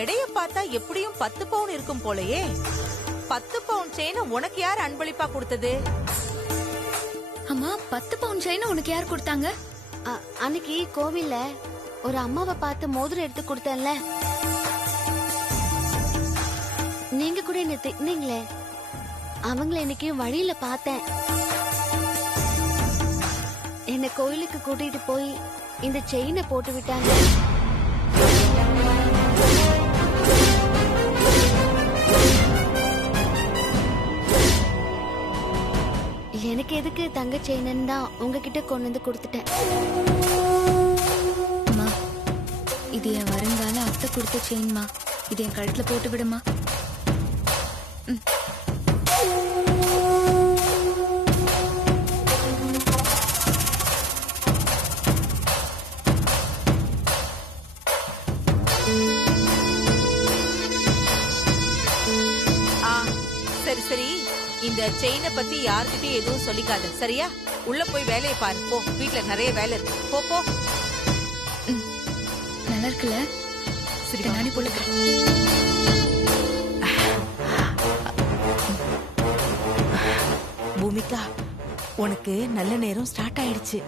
எடைய பார்த்தா எப்படியும் 10 பவுன் இருக்கும் போலயே. 10 பவுன் செயின உனக்கு யார் அன்பளிப்பா கொடுத்தது? அம்மா 10 பவுன் செயின் உனக்கு யார் கொடுத்தாங்க? அன்னைக்கு கோவில்ல ஒரு அம்மாவை பார்த்து மோதிரம் எடுத்து கொடுத்தேன்ல, நீங்க கூட என்ன திட்டினீங்களே, அவங்கள இன்னைக்கு வழியில பார்த்தேன். என்ன கோயிலுக்கு கூட்டிட்டு போய் இந்த செயினை போட்டு விட்டாங்க. எனக்கு எதுக்கு தங்க செயின்னு தான் உங்ககிட்ட கொண்டு வந்து கொடுத்துட்டேன். அம்மா இது என் வருங்கால அத்தை கொடுத்த செயின்மா. இது என் கழுத்துல போட்டு விடுமா. சரி சரி, இந்த செயினை பத்தி யார்கிட்டயும் எதுவும் சொல்லிக்காத, சரியா? உள்ள போய் வேலையை பாரு போ. வீட்டுல நிறைய வேலை இருக்கு, போ போ. நல்லா இருக்குல்ல? சரி நானே போட்டுக்கிறேன். பூமிகா, உனக்கு நல்ல நேரம் ஸ்டார்ட் ஆயிடுச்சு.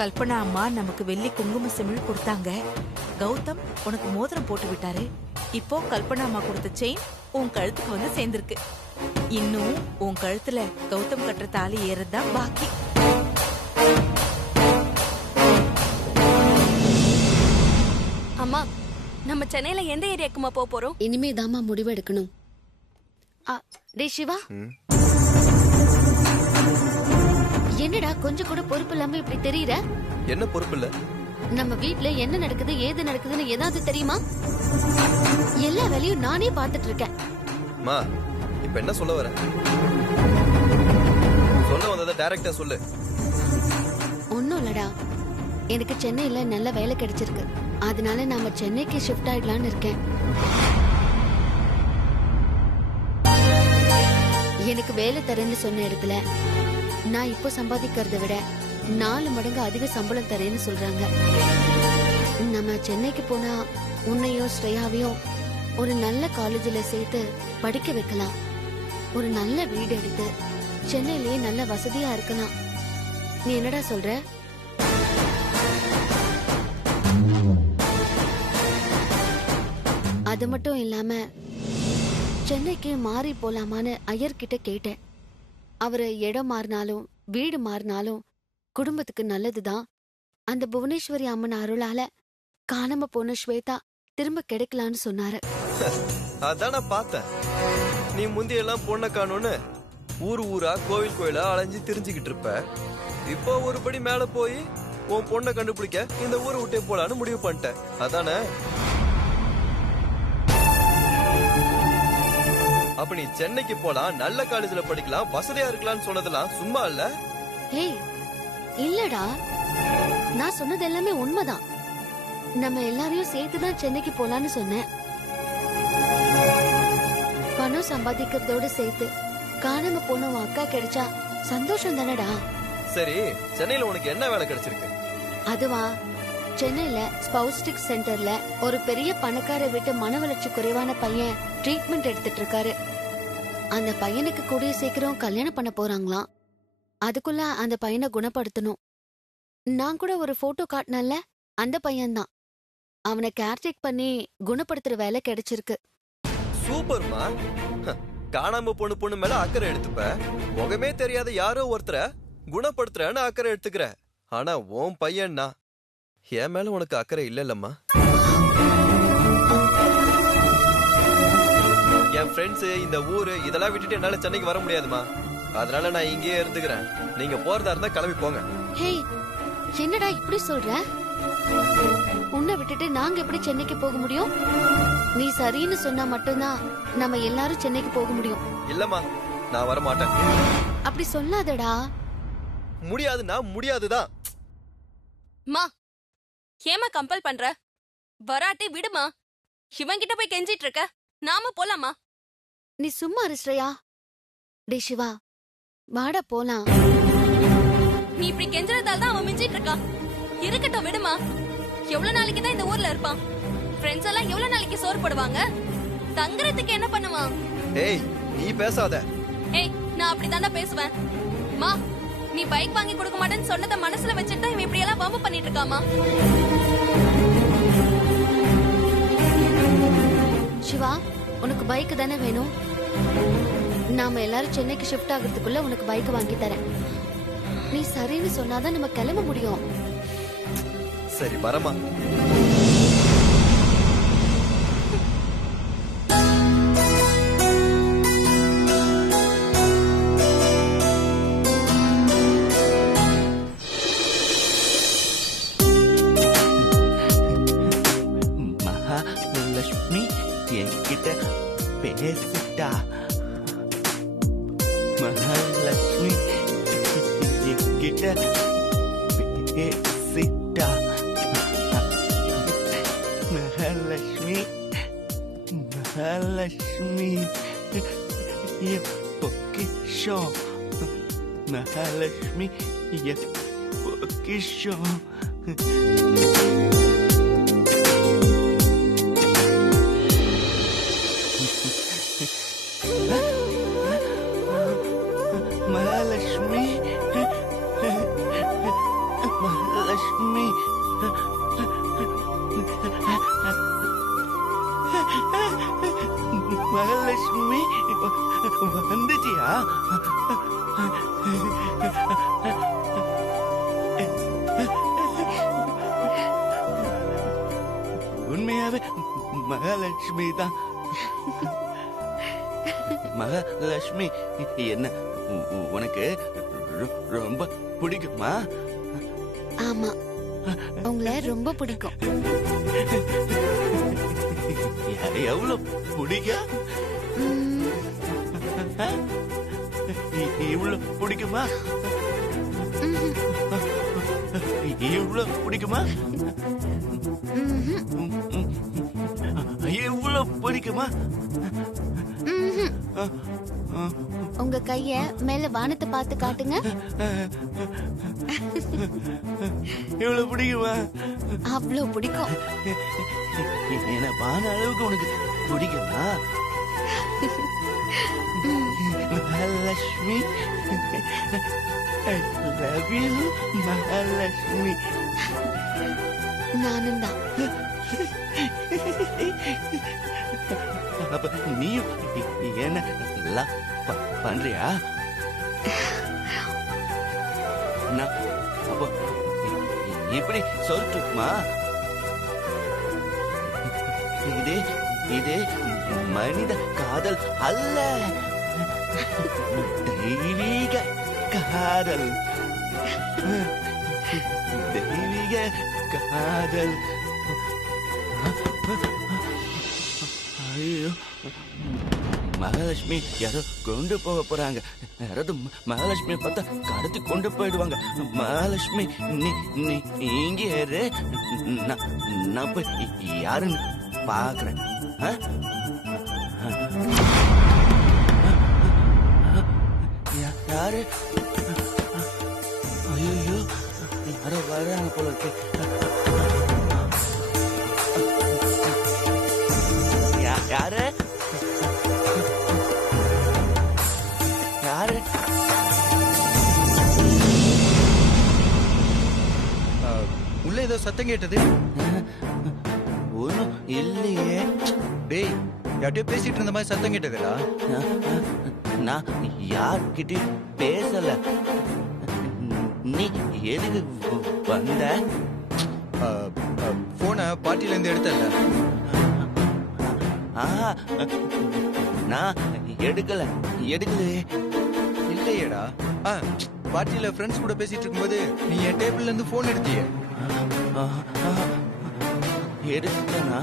கல்பனா அம்மா நமக்கு வெள்ளி குங்கும சிமிழ் கொடுத்தாங்க. கௌதம் உனக்கு மோதிரம் போட்டு விட்டாரு. இப்போ கல்பனா அம்மா கொடுத்த செயின் உன் கழுத்துக்கு வந்து சேர்ந்திருக்கு. இன்னும் உன் கழுத்துல கௌதம் கட்டுற தாலி ஏறதுதான் பாக்கி. அம்மா, நம்ம சென்னையில எந்த ஏரியாக்குமா போறோம்? இனிமே தாமா முடிவு எடுக்கணும். டே சிவா, என்னடா கொஞ்சம் கூட பொறுப்பு இல்லாம இப்படி தெரியற? என்ன பொறுப்பு இல்ல? நம்ம வீட்ல என்ன நடக்குது ஏது நடக்குதுன்னு ஏதாவது தெரியுமா? எல்லா வேலையும் நானே பாத்துட்டு இருக்கேன். மா, இப்ப என்ன சொல்ல வர? சொல்ல வந்தத டைரக்டா சொல்லு. ஒண்ணும் இல்லடா, எனக்கு சென்னையில நல்ல வேலை கிடைச்சிருக்கு. அதனால நாம சென்னைக்கு ஷிஃப்ட் ஆயிடலாம்னு இருக்கேன். எனக்கு வேலை தரேன்னு சொன்ன இடத்துல நான் இப்போ சம்பாதிக்கிறத விட 4 மடங்கு அதிக சம்பளம் தரேன்னு சொல்றாங்க. நம்ம சென்னைக்கு போனா உன்னையும் ஸ்ரேயாவையும் ஒரு நல்ல காலேஜ்ல சேர்த்து படிக்க வைக்கலாம். ஒரு நல்ல வீடு எடுத்து சென்னையிலேயே நல்ல வசதியா இருக்கலாம். நீ என்னடா சொல்ற? அது மட்டும் இல்லாம சென்னைக்கு மாறி போலாமான்னு ஐயர்கிட்ட கேட்டேன். அவரு இடம் மாறினாலும் வீடு மாறினாலும் குடும்பத்துக்கு நல்லதுதான். அந்த புவனேஸ்வரி அம்மன் அருளால காணாம போன ஸ்வேதா திரும்ப கிடைக்கலான்னு சொன்னாரு. அதான் நான் பார்த்தேன். நீ முந்தியெல்லாம் பொண்ணை காணும்னு ஊர் ஊரா கோவில் கோயிலா அலைஞ்சு திரிஞ்சுக்கிட்டு இருப்ப. இப்போ ஒருபடி மேல போய் உன் பொண்ணை கண்டுபிடிக்க இந்த ஊரை விட்டே போலான்னு முடிவு பண்ணிட்டேன். அதானே? அப்ப நீ சென்னைக்கு போலாம், நல்ல காலேஜ்ல படிக்கலாம், வசதியா இருக்கலாம்னு சொன்னதெல்லாம் சும்மா இல்ல? ஏய் இல்லடா, நான் சொன்னது எல்லாமே உண்மைதான். நம்ம எல்லாரையும் சேர்த்துதான் சென்னைக்கு போலான்னு சொன்னேன். பணம் சம்பாதிக்கிறதோட சேர்த்து காணாம போன உன் அக்கா கிடைச்சா சந்தோஷம் தானடா. சரி, சென்னையில உனக்கு என்ன வேலை கிடைச்சிருக்கு? அதுவா, சென்னையில ஸ்பௌஸ்டிக் சென்டர்ல ஒரு பெரிய பணக்கார வீட்டு மன வளர்ச்சி குறைவான பையன் ட்ரீட்மெண்ட் எடுத்துட்டு இருக்காரு. அந்த பையனுக்கு கூடிய சீக்கிரம் கல்யாணம் பண்ண போறாங்களாம். அதுக்குள்ள அந்த பையனை குணப்படுத்தணும். நான் கூட ஒரு போட்டோ காட்டினல, அந்த பையன்தான். அவனை கேர்டேக் பண்ணி குணப்படுத்துற வேலை கிடைச்சிருக்கு. சூப்பர்மா. காணாம பொண்ணு மேல அக்கறை எடுத்துப்ப. முகமே தெரியாத யாரோ ஒருத்தரை குணப்படுத்துறன்னு அக்கறை எடுத்துக்கிற. ஆனா உன் பையன்னா என் மேல உனக்கு அக்கறை இல்லல்லம்மா. என் ஃப்ரெண்ட்ஸ், இந்த ஊரு இதெல்லாம் விட்டுட்டு என்னால சென்னைக்கு வர முடியாதுமா. அதனால நான் இங்கேயே இருந்துக்கிறேன். நீங்க போறதா இருந்தா கிளம்பி போங்க. ஹே, என்னடா இப்படி சொல்ற? உன்னை விட்டுட்டு நாங்க எப்படி சென்னைக்கு போக முடியும்? நீ சரின்னு சொன்னா மட்டும்தான் நம்ம எல்லாரும் சென்னைக்கு போக முடியும். இல்லம்மா, நான் வர மாட்டேன். அப்படி சொல்லாதடா. முடியாதுன்னா முடியாதுதான். மா, ஏமா கம்பல் பண்ற? வராட்டி விடுமா. இவன்கிட்ட போய் கெஞ்சிட்டு இருக்க. நாம போலாமா? நீ சும்மா இருஸ்ரையா. டே சிவா, வாடா போலாம். நீ இப்படி கெஞ்சறதால தான் அவன் மிஞ்சிட்டு இருக்கான். இருக்கட்டும், விடுமா. எவ்வளவு நாளைக்கு தான் இந்த ஊர்ல இருப்பான்? ஃப்ரெண்ட்ஸ் எல்லாம் எவ்வளவு நாளைக்கு சோறு போடுவாங்க? தங்குறதுக்கு என்ன பண்ணுவான்? ஏய் நீ பேசாத. ஏய் நான் அப்படிதான்டா பேசுவேன். மா நீ பைக் வாங்கி கொடுக்க மாட்டேன்னு சொன்னதை மனசுல வச்சுட்டு தான் இவன் இப்படி எல்லாம் வம்பு பண்ணிட்டு இருக்காமா. சிவா, உனக்கு பைக் தானே வேணும்? நாம எல்லாரும் சென்னைக்கு ஷிஃப்ட் ஆகிறதுக்குள்ள உனக்கு பைக் வாங்கி தரேன். நீ சரின்னு சொன்னாதான் நம்ம கிளம்ப முடியும். சரி வரமா. மகாலட்சுமி என்கிட்ட பேசிட்டா. மகாலட்சுமி என்கிட்ட பேசிட்டா. மகாலட்சுமி மகாலட்சுமி பொக்கிஷம். மகாலட்சுமி பொக்கிஷம். மகாலட்சுமி மகாலட்சுமி மகாலட்சுமி வந்துச்சியா? உண்மையாவே மகாலட்சுமி தான். மகாலட்சுமி என்ன உனக்கு ரொம்ப பிடிக்குமா? ஆமா, உங்களை ரொம்ப பிடிக்கும். எவ்வளவு பிடிக்கும்? இவ்வளவு பிடிக்குமா? இவ்வளவு பிடிக்குமா? இவ்வளவு பிடிக்குமா? உங்க கைய மேல வானத்தை பார்த்து காட்டுங்க. இவ்வளவு பிடிக்குமா? அவ்வளவு பிடிக்கும். என்ன வான அளவுக்கு உனக்கு பிடிக்குமா? Mahalakshmi I love you, Mahalakshmi. நானும் தான். அப்ப நீயும் என்ன லவ் பண்றியா? நான் அப்போ இப்படி சொல்லட்டுமா? இது இது மனித காதல் அல்ல, தெய்வீக காதல். தெய்வீக காதல். ஐயோ, மகாலட்சுமி யாரோ கொண்டு போக போறாங்க. யாராவது மகாலட்சுமியை பார்த்தா கடத்தி கொண்டு போயிடுவாங்க. மகாலட்சுமி நீ நீ இங்கே இரு. நான் போய் யாருன்னு பாக்குறேன். யாரு? ஐயோ, யாரோ வர்றாங்க போல இருக்கு. யாரு? யாரு? உள்ள ஏதோ சத்தம் கேட்டது. ஒன்றும் இல்லையே. டேய், யார்கிட்டயோ பேசிட்டு இருந்த மாதிரி சத்தம் கேட்டதுடா. நான் யார்கிட்டயும் பேசல. நீ எதுக்கு வந்த? போனை பாட்டில இருந்து எடுத்தல. நான் எடுக்கல. இல்லையேடா. பார்ட்டியில ஃப்ரெண்ட்ஸ் கூட பேசிட்டு இருக்கும்போது நீ என் டேபிள்ல இருந்து போன் எடுத்தியே. எடுத்தனா?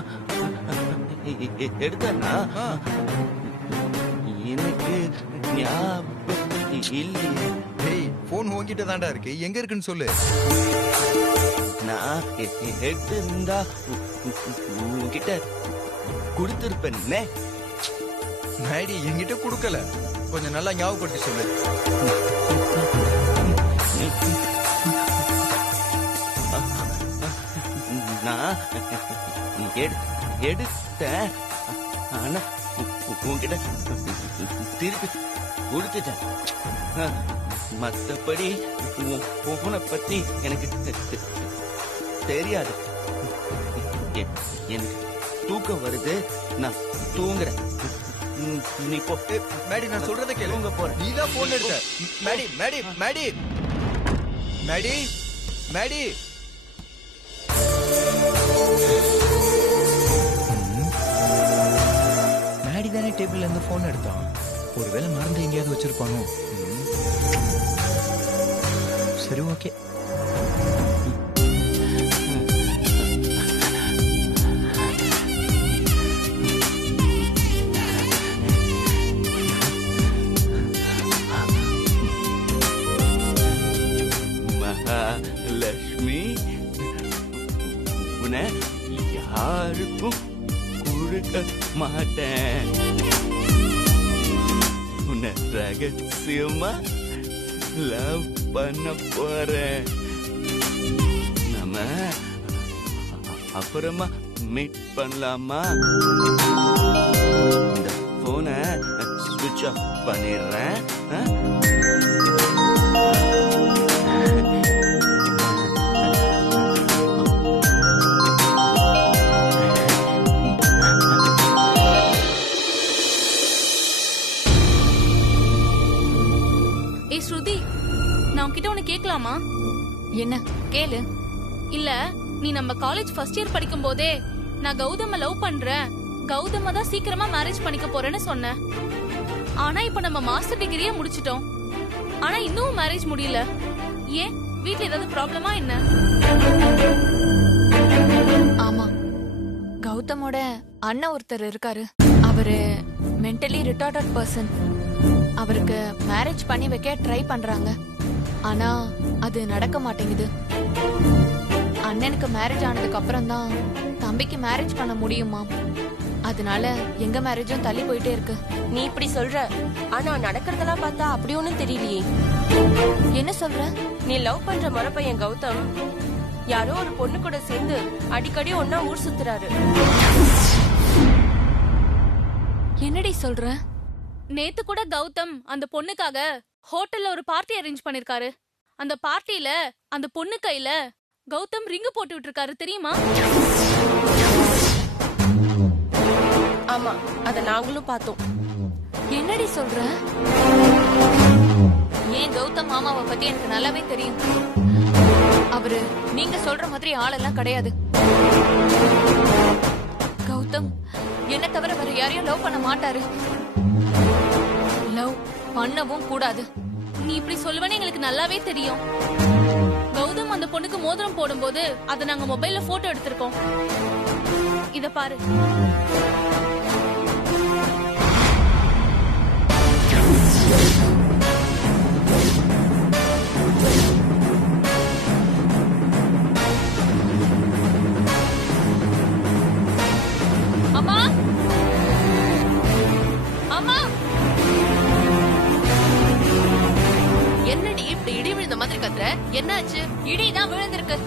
எனக்கு ஞாபகம் இல்லையே. டேய், போன் உன்கிட்ட தான்டா இருக்கு. எங்க இருக்குன்னு சொல்லு. நான் எடுத்திருந்தா உன்கிட்ட கொடுத்திருப்பேன்னே. நாயுடி என்கிட்ட கொடுக்கல. கொஞ்சம் நல்லா ஞாபகப்படுத்தி சொல்லு. நான் எடுத்தேன். ஆனா உன்கிட்ட திருப்பி கொடுத்துட்டேன். மத்தபடி போனை பத்தி எனக்கு தெரியாது. எனக்கு தூக்கம் வருது, நான் தூங்குறேன். நீ போ. மேடி, நான் சொல்றதை கேளு. தூங்க போறேன். நீ தான் போன் எடுத்த. மேடி மேடி மேடி மேடி மேடி. மேடி தானே டேபிள்ல இருந்து போன் எடுத்தான். ஒருவேளை மறந்து எங்கேயாவது வச்சிருப்பானோ. சரி, ஓகே. மகாலட்சுமி, உன்னை யாருக்கும் கொடுக்க மாட்டேன். உன்னை ரகசியமா லவ் பண்ண போறேன். நம்ம அப்புறமா மீட் பண்ணலாமா? இந்த போனை ஸ்விட்ச் ஆஃப் பண்ணிடுறேன். ஏய் ஸ்ருதி, நான் உன்கிட்ட ஒன்னு கேட்கலாமா? என்ன கேளு. இல்ல, நீ நம்ம காலேஜ் ஃபர்ஸ்ட் இயர் படிக்கும் போதே நான் கௌதம லவ் பண்றேன், கௌதம தான் சீக்கிரமா மேரேஜ் பண்ணிக்க போறேன்னு சொன்னேன். ஆனா இப்ப நம்ம மாஸ்டர் டிகிரியே முடிச்சிட்டோம். ஆனா இன்னும் மேரேஜ் முடியல. ஏன், வீட்ல ஏதாவது ப்ராப்ளமா என்ன? ஆமா, கௌதமோட அண்ணன் ஒருத்தர் இருக்காரு. அவரு மென்டலி ரிட்டார்டட் பர்சன். அவருக்கு மேரேஜ் பண்ணி வைக்க ட்ரை பண்றாங்க. ஆனா அது நடக்க மாட்டேங்குது. அண்ணனுக்கு மேரேஜ் ஆனதுக்கு அப்புறம் தான் தம்பிக்கு மேரேஜ் பண்ண முடியுமா. அதனால எங்க மேரேஜும் தள்ளி போயிட்டே இருக்கு. நீ இப்படி சொல்ற, ஆனா நடக்கிறதெல்லாம் பார்த்தா அப்படி ஒண்ணும் தெரியலையே. என்ன சொல்ற? நீ லவ் பண்ற மரப்பையன் கௌதம் யாரோ ஒரு பொண்ணு கூட சேர்ந்து அடிக்கடி ஒன்னா ஊர் சுத்துறாரு. என்னடி சொல்ற? நேத்து கூட கௌதம் அந்த பொண்ணுக்காக ஹோட்டல்ல ஒரு பார்ட்டி அரேஞ்ச் பண்ணிருக்காரு. அந்த பார்ட்டில அந்த பொண்ணு கையில கௌதம் ரிங்கு போட்டு விட்டுருக்காரு, தெரியுமா? ஆமா, அத நாங்களும் பார்த்தோம். என்னடி சொல்ற? ஏன் கௌதம் மாமாவை பத்தி எனக்கு நல்லாவே தெரியும். அவரு நீங்க சொல்ற மாதிரி ஆளெல்லாம் கிடையாது. கௌதம் என்ன தவிர வேற யாரையும் லவ் பண்ண மாட்டாரு. லவ் பண்ணவும் கூடாது. நீ இப்படி சொல்லுவேன்னு எங்களுக்கு நல்லாவே தெரியும். கௌதம் அந்த பொண்ணுக்கு மோதிரம் போடும்போது அதை நாங்க மொபைல்ல போட்டோ எடுத்திருக்கோம். இத பாரு. அம்மா, அம்மா, என்னடி இப்படி இடி விழுந்த மாதிரி கத்துற? என்னாச்சு? இடிதான் விழுந்திருக்கு.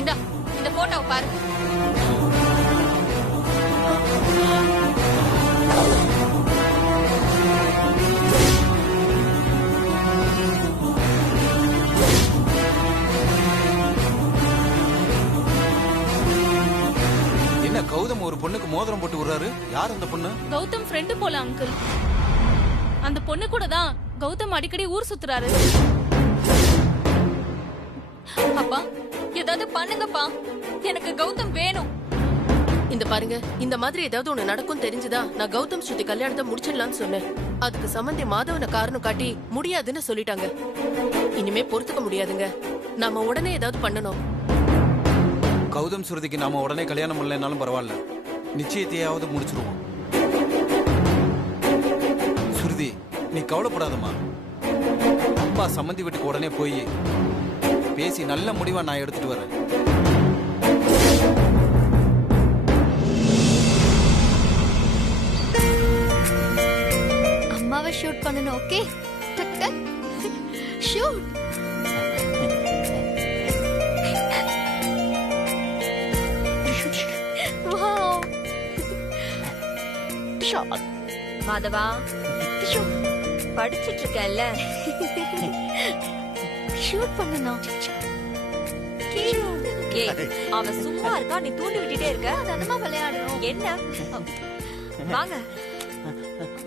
இந்த போட்டோவை பாரு. என்ன கௌதம் ஒரு பொண்ணுக்கு மோதிரம் போட்டு விடுறாரு? யார் அந்த பொண்ணு? கௌதம் ஃப்ரெண்டு போல அங்கிள். அந்த பொண்ணு கூட தான் கௌதம் அடிக்கடி ஊர் சுத்துறாரு. அப்பா ஏதாவது பண்ணுங்கப்பா, எனக்கு கௌதம் வேணும். இந்த பாருங்க, இந்த மாதிரி ஏதாவது ஒண்ணு நடக்கும் தெரிஞ்சுதா நான் கௌதம் ஸ்ருதி கல்யாணத்தை முடிச்சிடலாம்னு சொன்னேன். அதுக்கு சம்பந்தி மாதவனை காரணம் காட்டி முடியாதுன்னு சொல்லிட்டாங்க. இனிமே பொறுத்துக்க முடியாதுங்க. நாம உடனே ஏதாவது பண்ணணும். கௌதம் ஸ்ருதிக்கு நாம உடனே கல்யாணம் பண்ணலனாலும் பரவாயில்ல, நிச்சயத்தையாவது முடிச்சிருவோம். ஸ்ருதி, நீ கவலைப்படாதம்மா. அப்பா சம்மந்தி வீட்டுக்கு உடனே போய் பேசி நல்ல முடிவா நான் எடுத்துட்டு வரேன். அம்மாவை ஷூட் பண்ணணும். Okay, shoot. மாதவா படிச்சிட்டு இருக்கல்ல, ஷூட் பண்ணணும். ஏய் அவன் சும்மா இருக்கா, நீ தூண்டி விட்டுட்டே இருக்க. அதனமா விளையாடுறோம். என்ன? வாங்க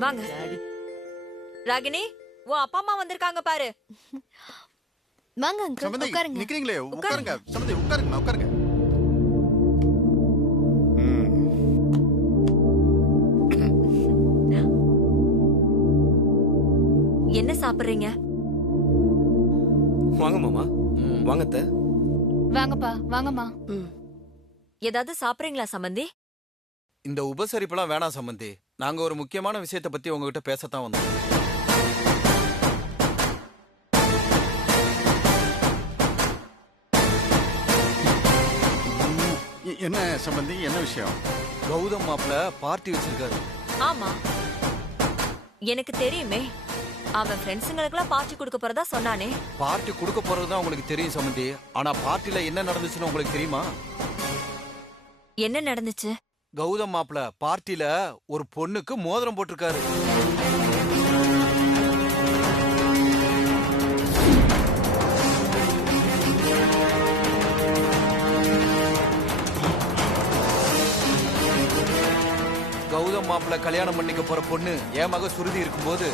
வாங்க ராகினி, உன் அப்பா அம்மா வந்திருக்காங்க பாரு. வாங்க அங்கிள், சம்பந்தி உட்காருங்க. நிக்கிறீங்களே, உட்காருங்க. சம்பந்தி உட்காருங்க, உட்காருங்க. என்ன சாப்பிடுறீங்க? வாங்க மாமா, வாங்க அத்தை. வாங்கப்பா வாங்கம்மா. ஏதாவது சாப்பிடுறீங்களா சம்பந்தி? இந்த உபசரிப்பெல்லாம் வேணாம் சம்பந்தி. நாங்க ஒரு முக்கியமான விஷயத்தை பத்தி உங்ககிட்ட பேசத்தான் வந்தோம். என்ன சம்பந்தி, என்ன விஷயம்? கௌதம் மாப்பிள்ள பார்ட்டி வச்சிருக்காரு. ஆமா எனக்கு தெரியுமே, அவன் ஃப்ரெண்ட்ஸுங்களுக்குலாம் பார்ட்டி கொடுக்க போறதா சொன்னானே. பார்ட்டி கொடுக்க போறதுதான் உங்களுக்கு தெரியும் சம்பந்தி. ஆனா பார்ட்டில என்ன நடந்துச்சுன்னு உங்களுக்கு தெரியுமா? என்ன நடந்துச்சு? கௌதம் மாப்பிள்ள பார்ட்டில ஒரு பொண்ணுக்கு மோதிரம் போட்டிருக்காரு. கௌதம் மாப்பிள்ள கல்யாணம் பண்ணிக்க போற பொண்ணு என் மக சுருதி இருக்கும்போது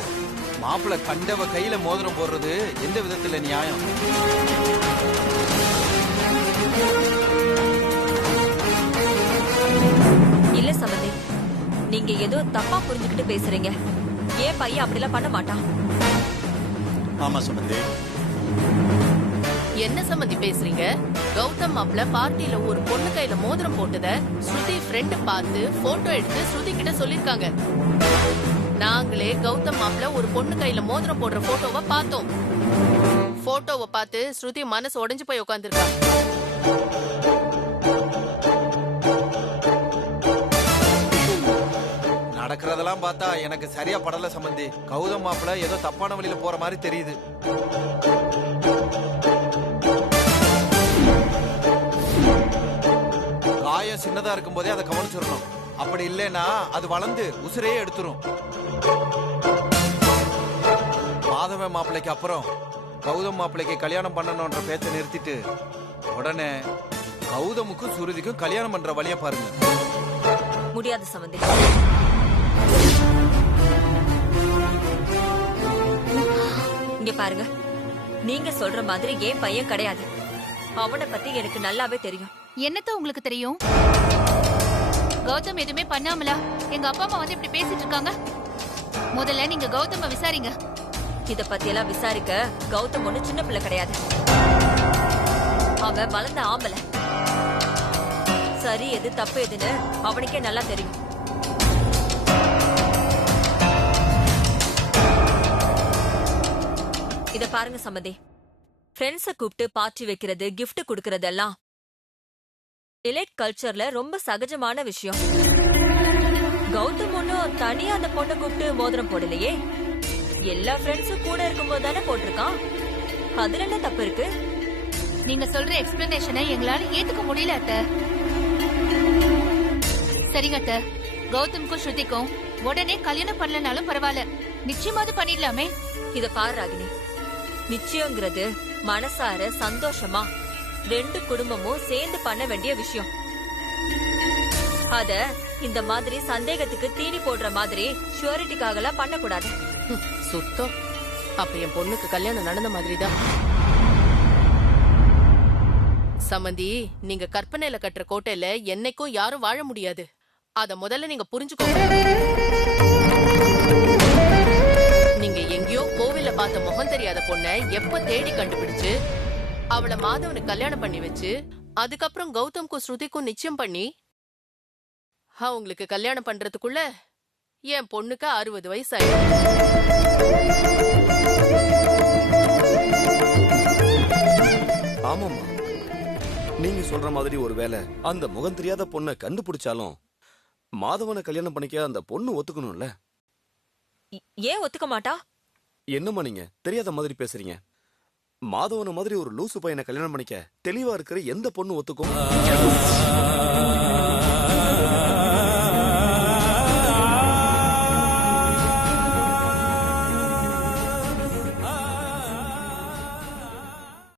மாப்பிள்ள கண்டவ கையில மோதிரம் போடுறது எந்த விதத்துல நியாயம்? இல்ல சம்பந்தி, நீங்க ஏதோ தப்பா புரிஞ்சுக்கிட்டு பேசுறீங்க. ஏன் பையன் அப்படிலாம் பண்ண மாட்டான். ஆமா சம்பந்தி. என்ன சம்பந்தி பேசுறீங்க? கௌதம் மாப்பிள்ள பார்ட்டில ஒரு பொண்ணு கையில மோதிரம் போட்டத ஸ்ருதி ஃப்ரெண்ட் பார்த்து போட்டோ எடுத்து ஸ்ருதி கிட்ட சொல்லிருக்காங்க. நாங்களே கௌதம் மாப்பிள்ள ஒரு பொண்ணு கையில மோதிரம் போடுற போட்டோவை பார்த்தோம். போட்டோவை பார்த்து ஸ்ருதி மனசு உடைஞ்சு போய் உட்கார்ந்திருக்கா. நடக்கிறதெல்லாம் பார்த்தா எனக்கு சரியா படல சம்பந்தி. கௌதம் மாப்பிள்ள ஏதோ தப்பான வழியில போற மாதிரி தெரியுது. காயம் சின்னதா இருக்கும் போதே அதை கவனிச்சிடணும். அப்படி இல்லைன்னா அது வளர்ந்து உசிரையே எடுத்துரும். மாதவ மாப்பிள்ளைக்கு அப்புறம் கௌதம் மாப்பிள்ளைக்கு கல்யாணம் பண்ணணும்ன்ற பேச்சை நிறுத்திட்டு உடனே கௌதமுக்கும் சுருதிக்கும் கல்யாணம் பண்ற வழிய பாருங்க. முடியாது சம்பந்தி. இங்க பாருங்க, நீங்க சொல்ற மாதிரி ஏன் பையன் கிடையாது. அவனை பத்தி எனக்கு நல்லாவே தெரியும். என்னத்த உங்களுக்கு தெரியும்? கௌதம் எதுவுமே பண்ணாமலா எங்க அப்பா அம்மா வந்து இப்படி பேசிட்டு இருக்காங்க? முதல்ல நீங்க கௌதம விசாரிங்க. இத பத்தி எல்லாம் விசாரிக்க கௌதம் ஒண்ணு சின்ன பிள்ளை கிடையாது. அவன் வளர்ந்த ஆம்பளை. சரி எது தப்பு எதுன்னு அவனுக்கே நல்லா தெரியும். இத பாருங்க சம்பந்தி, ஃப்ரெண்ட்ஸ கூப்பிட்டு பார்ட்டி வைக்கிறது, கிஃப்ட் கொடுக்கறதெல்லாம் எலைட் கல்ச்சர்ல ரொம்ப சகஜமான விஷயம். கௌதம் ஒன்னும் தனியா அந்த பொண்ணை கூப்பிட்டு மோதிரம் போடலையே. எல்லா ஃப்ரெண்ட்ஸும் கூட இருக்கும்போது தானே போட்டிருக்கான். அதுல என்ன தப்பு இருக்கு? நீங்க சொல்ற எக்ஸ்பிளனேஷனை எங்களால ஏத்துக்க முடியல அத்தை. சரிங்க அத்தை, கௌதம்க்கும் ஸ்ருதிக்கும் உடனே கல்யாணம் பண்ணலனாலும் பரவாயில்ல, நிச்சயமாவது பண்ணிடலாமே. இத பாரு ராகினி, நிச்சயங்கிறது மனசார சந்தோஷமா ரெண்டு குடும்பமும் சேர்ந்து பண்ண வேண்டிய விஷயம். அத இந்த மாதிரி சந்தேகத்துக்கு தீனி போடுற மாதிரி ஷூரிட்டிக்காக எல்லாம் பண்ணக்கூடாது. சுத்தம். அப்ப என் பொண்ணுக்கு கல்யாணம் நடந்த மாதிரிதான். சமந்தி, நீங்க கற்பனையில கட்டுற கோட்டையில என்னைக்கும் யாரும் வாழ முடியாது. அத முதல்ல நீங்க புரிஞ்சுக்கோங்க. நீங்க எங்கேயோ கோவில்ல பார்த்த முகம் தெரியாத பொண்ண எப்ப தேடி கண்டுபிடிச்சு அவளை மாதவனுக்கு கல்யாணம் பண்ணி வச்சு அதுக்கப்புறம் கௌதம்க்கும் ஸ்ருதிக்கும் நிச்சயம் பண்ணி அவங்களுக்கு கல்யாணம் பண்றதுக்குள்ள என் பொண்ணுக்கு 60 வயசு ஆயிடும். ஆமாமா, நீங்க சொல்ற மாதிரி ஒருவேளை அந்த முகம் தெரியாத பொண்ணை கண்டுபிடிச்சாலும் மாதவனை கல்யாணம் பண்ணிக்க அந்த பொண்ணு ஒத்துக்கணும்ல. ஏன் ஒத்துக்க மாட்டா? என்னம்மா நீங்க தெரியாத மாதிரி பேசுறீங்க? மாதவன மாதிரி ஒரு லூசு பையனை கல்யாணம் பண்ணிக்க தெளிவா இருக்கிற எந்த பொண்ணு ஒத்துக்கும்?